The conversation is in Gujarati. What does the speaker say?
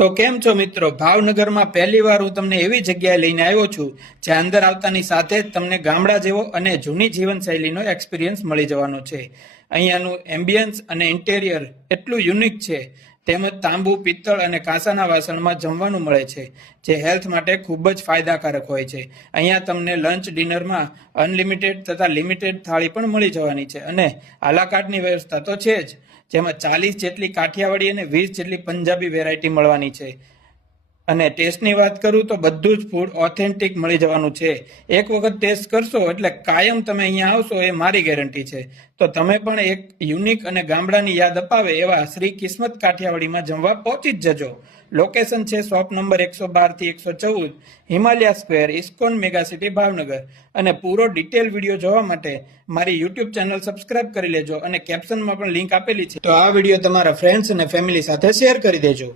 તો કેમ છો મિત્રો? ભાવનગરમાં પહેલી વાર હું તમને એવી જગ્યાએ લઈને આવ્યો છું જ્યાં અંદર આવતાની સાથે જ તમને ગામડા જેવો અને જૂની જીવનશૈલીનો એક્સપિરિયન્સ મળી જવાનો છે. અહીંયાનું એમ્બિયન્સ અને ઇન્ટેરિયર એટલું યુનિક છે. તેમજ તાંબુ, પિત્તળ અને કાંસાના વાસણમાં જમવાનું મળે છે, જે હેલ્થ માટે ખૂબ જ ફાયદાકારક હોય છે. અહીંયા તમને લંચ, ડિનરમાં અનલિમિટેડ તથા લિમિટેડ થાળી પણ મળી જવાની છે અને આલાકાર્ટની વ્યવસ્થા તો છે જ, જેમાં 40 જેટલી કાઠિયાવાડી અને 20 જેટલી પંજાબી વેરાયટી મળવાની છે. અને ટેસ્ટની વાત કરું તો બધું જ ફૂડ ઓથેન્ટિક મળી જવાનું છે. એક વખત ટેસ્ટ કરશો એટલે કાયમ તમે અહીંયા આવશો, એ મારી ગેરંટી છે. તો તમે પણ એક યુનિક અને ગામડાની યાદ અપાવે એવા શ્રી કિસ્મત કાઠિયાવાડીમાં જમવા પહોંચી જ જજો. લોકેશન છે શોપ નંબર 112 થી 114, Himalaya square, ISKCON mega city, Bhavnagar. અને પૂરો ડિટેલ વિડીયો જોવા માટે મારી યુટ્યુબ ચેનલ સબસ્ક્રાઇબ કરી લેજો અને કેપ્શનમાં પણ લિંક આપેલી છે. તો આ વિડીયો તમારા ફ્રેન્ડ્સ અને ફેમિલી સાથે શેર કરી દેજો.